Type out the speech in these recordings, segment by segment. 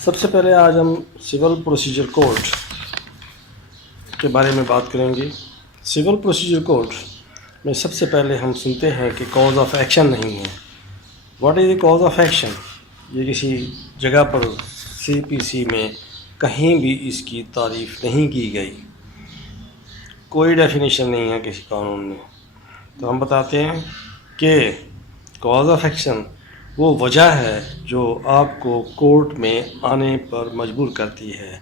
سب سے پہلے آج ہم سول پروسیجر کوڈ کے بارے میں بات کریں گے۔ سول پروسیجر کوڈ میں سب سے پہلے ہم سنتے ہیں کہ کاز آف ایکشن نہیں ہے۔ What is the cause of action? یہ کسی جگہ پر CPC میں کہیں بھی اس کی تعریف نہیں کی گئی، کوئی ڈیفینیشن نہیں ہے کسی قانون میں۔ تو ہم بتاتے ہیں کہ کاز آف ایکشن وہ وجہ ہے جو آپ کو کورٹ میں آنے پر مجبور کرتی ہے۔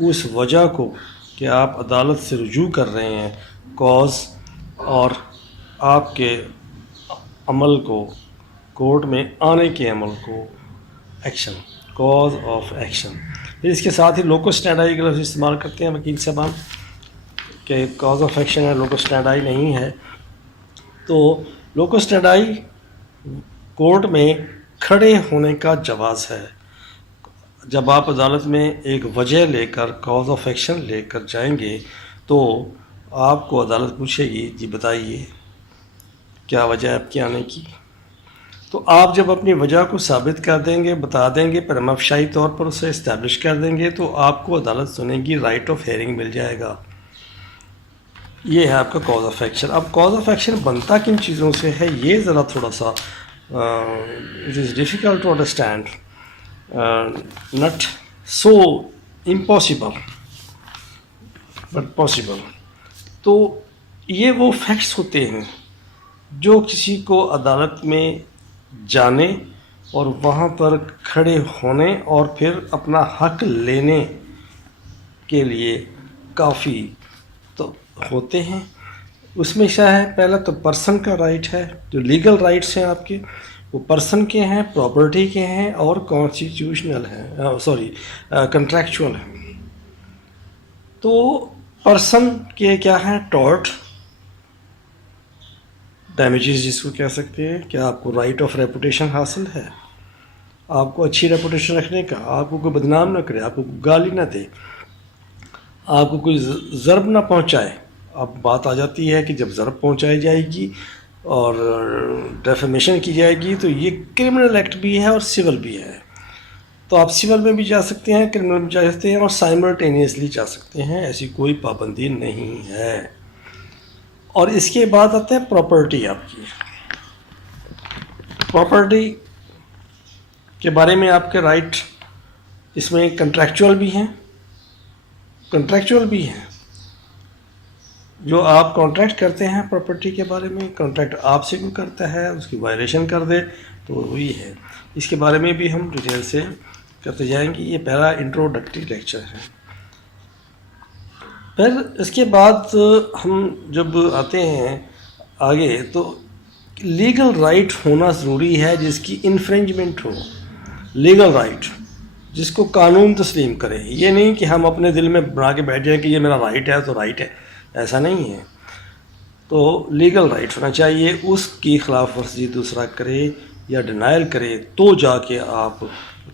اس وجہ کو کہ آپ عدالت سے رجوع کر رہے ہیں، کاز، اور آپ کے عمل کو، کورٹ میں آنے کے عمل کو ایکشن، کاز آف ایکشن۔ پھر اس کے ساتھ ہی لوکس اسٹینڈائی کا لفظ استعمال کرتے ہیں وکیل صاحبان کہ کاز آف ایکشن ہے، لوکس اسٹینڈائی نہیں ہے۔ تو لوکس اسٹینڈائی کورٹ میں کھڑے ہونے کا جواز ہے۔ جب آپ عدالت میں ایک وجہ لے کر، کاز آف ایکشن لے کر جائیں گے تو آپ کو عدالت پوچھے گی، جی بتائیے کیا وجہ ہے آپ کے آنے کی؟ تو آپ جب اپنی وجہ کو ثابت کر دیں گے، بتا دیں گے، پر مفشائی طور پر اسے اسٹیبلش کر دیں گے تو آپ کو عدالت سنے گی، رائٹ آف ہیئرنگ مل جائے گا۔ یہ ہے آپ کا کاز آف ایکشن۔ اب کاز آف ایکشن بنتا کن چیزوں سے ہے، یہ ذرا تھوڑا سا it is difficult to understand, not so impossible but possible. تو یہ وہ فیکٹس ہوتے ہیں جو کسی کو عدالت میں جانے اور وہاں پر کھڑے ہونے اور پھر اپنا حق لینے کے لیے کافی تو ہوتے ہیں۔ اس میں کیا ہے، پہلا تو پرسن کا رائٹ ہے، جو لیگل رائٹس ہیں آپ کے، وہ پرسن کے ہیں، پراپرٹی کے ہیں اور کانسٹیٹیوشنل ہیں، کنٹریکچول ہیں۔ تو پرسن کے کیا ہیں، ٹارٹ، ڈیمیجز جس کو کہہ سکتے ہیں، کہ آپ کو رائٹ آف ریپوٹیشن حاصل ہے، آپ کو اچھی ریپوٹیشن رکھنے کا، آپ کو کوئی بدنام نہ کرے، آپ کو کوئی گالی نہ دے، آپ کو کوئی ضرب نہ پہنچائے۔ اب بات آ جاتی ہے کہ جب ضرب پہنچائی جائے گی اور ڈیفیمیشن کی جائے گی تو یہ کرمنل ایکٹ بھی ہے اور سول بھی ہے۔ تو آپ سول میں بھی جا سکتے ہیں، کرمنل میں جا سکتے ہیں اور سائملٹینیسلی جا سکتے ہیں، ایسی کوئی پابندی نہیں ہے۔ اور اس کے بعد آتے ہیں پراپرٹی آپ کی۔ پراپرٹی کے بارے میں آپ کے رائٹ اس میں کنٹریکچول بھی ہیں، جو آپ کانٹریکٹ کرتے ہیں پراپرٹی کے بارے میں، کانٹریکٹ آپ سے کوئی کرتا ہے، اس کی وائلیشن کر دے تو وہی ہے۔ اس کے بارے میں بھی ہم ڈیٹیل سے کرتے جائیں گے۔ یہ پہلا انٹروڈکٹری لیکچر ہے۔ پھر اس کے بعد ہم جب آتے ہیں آگے تو لیگل رائٹ ہونا ضروری ہے جس کی انفرنجمنٹ ہو، لیگل رائٹ جس کو قانون تسلیم کرے۔ یہ نہیں کہ ہم اپنے دل میں بنا کے بیٹھ جائیں کہ یہ میرا رائٹ ہے تو رائٹ ہے، ایسا نہیں ہے۔ تو لیگل رائٹ ہونا چاہیے، اس کی خلاف ورزی دوسرا کرے یا ڈینائل کرے تو جا کے آپ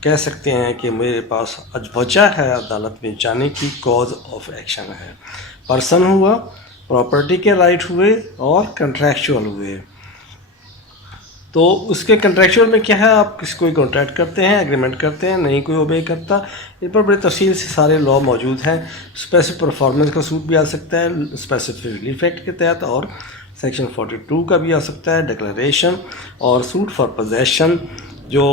کہہ سکتے ہیں کہ میرے پاس وجہ ہے عدالت میں جانے کی، کاز آف ایکشن ہے۔ پرسن ہوا، پراپرٹی کے رائٹ ہوئے اور کنٹریکچول ہوئے۔ تو اس کے کنٹریکچول میں کیا ہے، آپ کسی کوئی کانٹریکٹ کرتے ہیں، ایگریمنٹ کرتے ہیں، نہیں کوئی اوبے کرتا، اس پر بڑی تفصیل سے سارے لا موجود ہیں۔ اسپیسیفک پرفارمنس کا سوٹ بھی آ سکتا ہے اسپیسیفک ریلیف ایکٹ کے تحت، اور سیکشن 42 کا بھی آ سکتا ہے، ڈکلیریشن اور سوٹ فار پوزیشن جو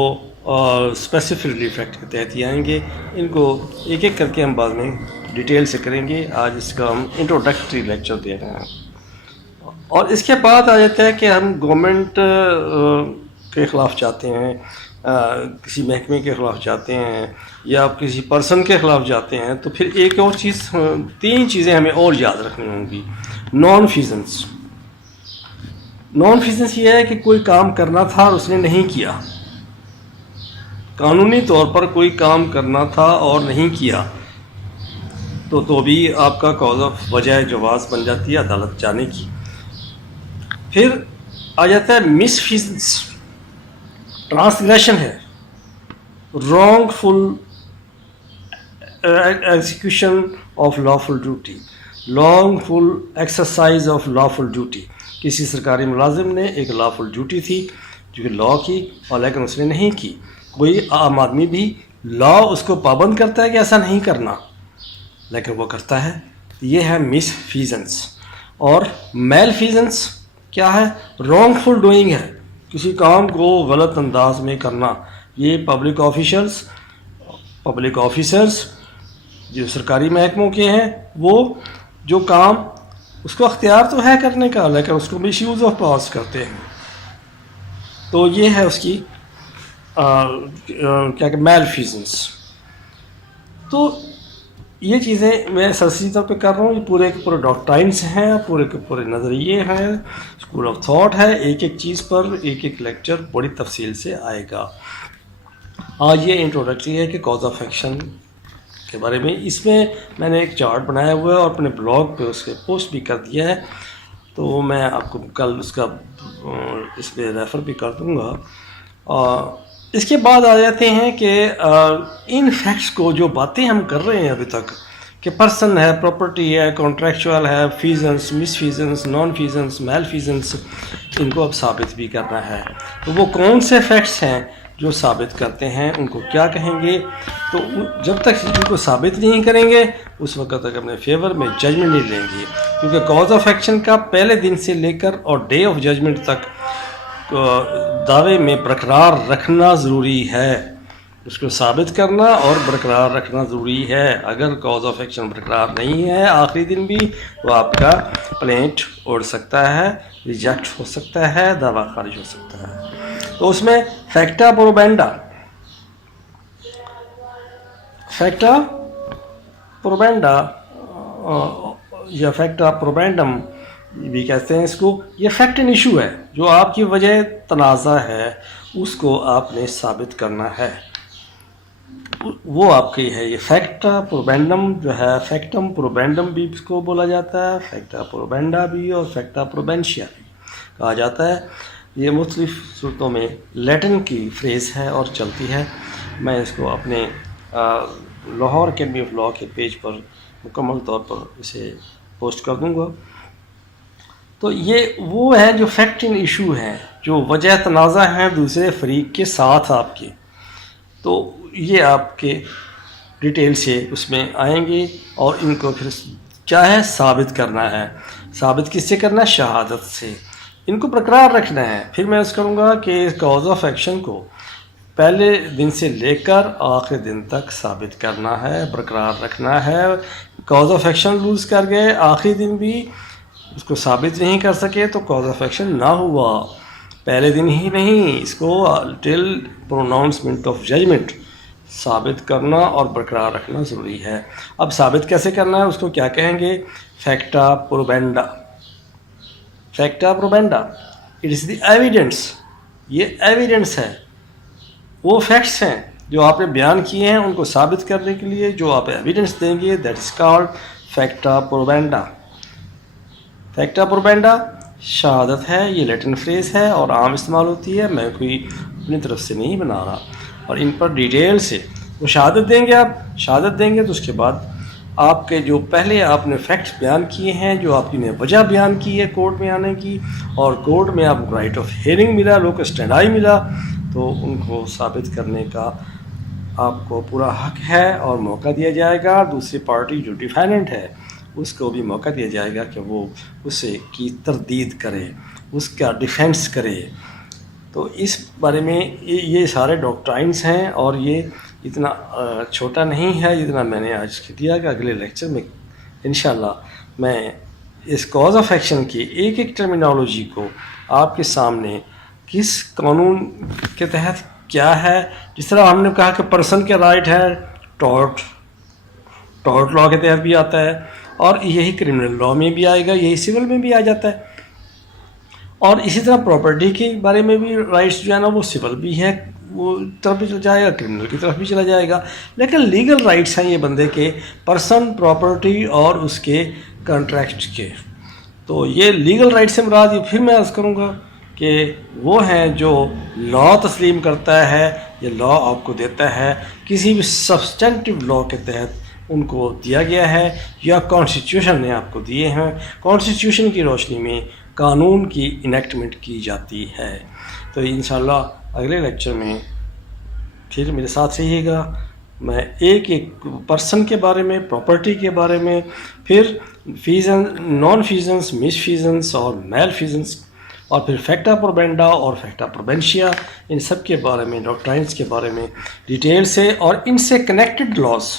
اسپیسیفک ریلیف ایکٹ کے تحت ہی آئیں گے۔ ان کو ایک ایک کر کے ہم بعد میں ڈیٹیل سے کریں گے، آج اس کا ہم انٹروڈکٹری لیکچر دے رہے ہیں۔ اور اس کے بعد آ جاتا ہے کہ ہم گورنمنٹ کے خلاف جاتے ہیں، کسی محکمے کے خلاف جاتے ہیں یا آپ کسی پرسن کے خلاف جاتے ہیں، تو پھر ایک اور چیز، تین چیزیں ہمیں اور یاد رکھنی ہوں گی۔ نان فیزنس یہ ہے کہ کوئی کام کرنا تھا اور اس نے نہیں کیا، قانونی طور پر کوئی کام کرنا تھا اور نہیں کیا تو بھی آپ کا کاز آف وجہ جواز بن جاتی ہے عدالت جانے کی۔ پھر آ جاتا ہے مس فیزنس، ٹرانسگریشن ہے، wrongful execution of lawful duty, wrongful exercise of lawful duty. کسی سرکاری ملازم نے ایک لافل ڈیوٹی تھی جو کہ لا کی، اور لیکن اس نے نہیں کی۔ کوئی عام آدمی بھی لا اس کو پابند کرتا ہے کہ ایسا نہیں کرنا، لیکن وہ کرتا ہے. یہ ہے مس فیزنس. اور میل فیزنس کیا ہے؟ رانگ فل ڈوئنگ ہے، کسی کام کو غلط انداز میں کرنا. یہ پبلک آفیسرز جو سرکاری محکموں کے ہیں، وہ جو کام اس کو اختیار تو ہے کرنے کا، لیکن اس کو مس یوز آف پاورز کرتے ہیں. تو یہ ہے اس کی کیا کہ میل فیزنس. تو یہ چیزیں میں سرسری طور پہ کر رہا ہوں. یہ پورے کے پورے ڈاکٹرائنس ہیں، پورے کے پورے نظریے ہیں، اسکول آف تھاٹ ہے. ایک ایک چیز پر ایک ایک لیکچر بڑی تفصیل سے آئے گا. آج یہ انٹروڈکٹری ہے کہ کاز آف ایکشن کے بارے میں. اس میں نے ایک چارٹ بنایا ہوا ہے اور اپنے بلاگ پہ اس کے پوسٹ بھی کر دیا ہے، تو میں آپ کو کل اس کا اس پہ ریفر بھی کر دوں گا. اس کے بعد آ جاتے ہیں کہ ان فیکٹس کو، جو باتیں ہم کر رہے ہیں ابھی تک کہ پرسن ہے، پراپرٹی ہے، کانٹریکچوئل ہے، فیزنس، مس فیزنس، نان فیزنس، میل فیزنس، ان کو اب ثابت بھی کرنا ہے. تو وہ کون سے فیکٹس ہیں جو ثابت کرتے ہیں، ان کو کیا کہیں گے؟ تو جب تک ان کو ثابت نہیں کریں گے اس وقت تک اپنے فیور میں ججمنٹ نہیں لیں گے، کیونکہ کاز آف ایکشن کا پہلے دن سے لے کر اور ڈے آف ججمنٹ تک دعوے میں برقرار رکھنا ضروری ہے. اس کو ثابت کرنا اور برقرار رکھنا ضروری ہے. اگر کاز آف ایکشن برقرار نہیں ہے آخری دن بھی، تو آپ کا پلینٹ اڑ سکتا ہے، ریجیکٹ ہو سکتا ہے، دعویٰ خارج ہو سکتا ہے. تو اس میں فیکٹا پروبینڈا یا فیکٹا پروبینڈم بھی کہتے ہیں اس کو. یہ فیکٹ ان ایشو ہے، جو آپ کی وجہ تنازع ہے اس کو آپ نے ثابت کرنا ہے، وہ آپ کی ہے. یہ فیکٹا پروبینڈم جو ہے، فیکٹم پروبینڈم بھی اس کو بولا جاتا ہے، فیکٹا پروبینڈا بھی اور فیکٹا پروبینشیا بھی کہا جاتا ہے. یہ مختلف صورتوں میں لیٹن کی فریز ہے اور چلتی ہے. میں اس کو اپنے لاہور اکیڈمی آف لاء کے پیج پر مکمل طور پر اسے پوسٹ کر دوں گا. تو یہ وہ ہے جو فیکٹ ان ایشو ہیں، جو وجہ تنازع ہیں دوسرے فریق کے ساتھ آپ کے. تو یہ آپ کے ڈیٹیل سے اس میں آئیں گے اور ان کو پھر کیا ہے ثابت کرنا ہے. ثابت کس سے کرنا ہے؟ شہادت سے. ان کو برقرار رکھنا ہے. پھر میں اس کروں گا کہ کاز آف ایکشن کو پہلے دن سے لے کر آخری دن تک ثابت کرنا ہے، برقرار رکھنا ہے. کاز آف ایکشن لوز کر گئے، آخری دن بھی اس کو ثابت نہیں کر سکے تو کاز آف ایکشن نہ ہوا. پہلے دن ہی نہیں، اس کو ٹل پروناؤنسمنٹ آف ججمنٹ ثابت کرنا اور برقرار رکھنا ضروری ہے. اب ثابت کیسے کرنا ہے، اس کو کیا کہیں گے؟ فیکٹا پروبینڈا. فیکٹا پروبینڈا اٹ از دی ایویڈنس. یہ ایویڈنس ہے، وہ فیکٹس ہیں جو آپ نے بیان کیے ہیں، ان کو ثابت کرنے کے لیے جو آپ ایویڈنس دیں گے، دیٹ از کالڈ فیکٹا پروبینڈا. فیکٹا پروبینڈا شہادت ہے. یہ لیٹن فریز ہے اور عام استعمال ہوتی ہے، میں کوئی اپنی طرف سے نہیں بنا رہا. اور ان پر ڈیٹیل سے وہ شہادت دیں گے. آپ شہادت دیں گے تو اس کے بعد آپ کے جو پہلے آپ نے فیکٹس بیان کیے ہیں، جو آپ کی نے وجہ بیان کی ہے کورٹ میں آنے کی، اور کورٹ میں آپ کو رائٹ آف ہیئرنگ ملا، لوکس اسٹینڈائی ملا، تو ان کو ثابت کرنے کا آپ کو پورا حق ہے اور موقع دیا جائے گا. دوسری پارٹی جو ڈیفینڈنٹ ہے اس کو بھی موقع دیا جائے گا کہ وہ اسے کی تردید کرے، اس کا ڈیفینس کرے. تو اس بارے میں یہ سارے ڈاکٹرائنس ہیں، اور یہ اتنا چھوٹا نہیں ہے جتنا میں نے آج دیا، کہ اگلے لیکچر میں انشاءاللہ میں اس کاز آف ایکشن کی ایک ایک ٹرمینالوجی کو آپ کے سامنے کس قانون کے تحت کیا ہے. جس طرح ہم نے کہا کہ پرسن کے رائٹ ہے، ٹارٹ لاء کے تحت بھی آتا ہے، اور یہی کرمنل لاء میں بھی آئے گا، یہی سول میں بھی آ جاتا ہے. اور اسی طرح پراپرٹی کے بارے میں بھی رائٹس جو ہے نا وہ سول بھی ہے، وہ طرف بھی چلا جائے گا، کرمنل کی طرف بھی چلا جائے گا. لیکن لیگل رائٹس ہیں یہ بندے کے، پرسن، پراپرٹی اور اس کے کانٹریکٹ کے. تو یہ لیگل رائٹ سے مراد یہ پھر میں عرض کروں گا کہ وہ ہیں جو لا تسلیم کرتا ہے، یہ لا آپ کو دیتا ہے کسی بھی سبسٹینٹیو لا کے تحت ان کو دیا گیا ہے، یا کانسٹیٹیوشن نے آپ کو دیے ہیں. کانسٹیٹیوشن کی روشنی میں قانون کی انیکٹمنٹ کی جاتی ہے. تو انشاءاللہ اگلے لیکچر میں پھر میرے ساتھ رہیے گا. میں ایک ایک پرسن کے بارے میں، پراپرٹی کے بارے میں، پھر نان فیزنس، مس فیزنس اور میل فیزنس، اور پھر فیکٹا پروبینڈا اور فیکٹا پروبینشیا، ان سب کے بارے میں، ڈاکٹرائنس کے بارے میں ڈیٹیل سے، اور ان سے کنیکٹڈ لاز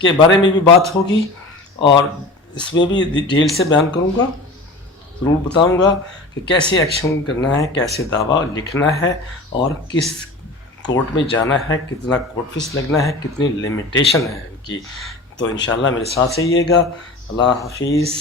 کے بارے میں بھی بات ہوگی، اور اس میں بھی ڈیٹیل سے بیان کروں گا، ضرور بتاؤں گا کہ کیسے ایکشن کرنا ہے، کیسے دعویٰ لکھنا ہے، اور کس کورٹ میں جانا ہے، کتنا کورٹ فیس لگنا ہے، کتنی لمیٹیشن ہے ان کی. تو انشاءاللہ میرے ساتھ رہیے گا. اللہ حافظ.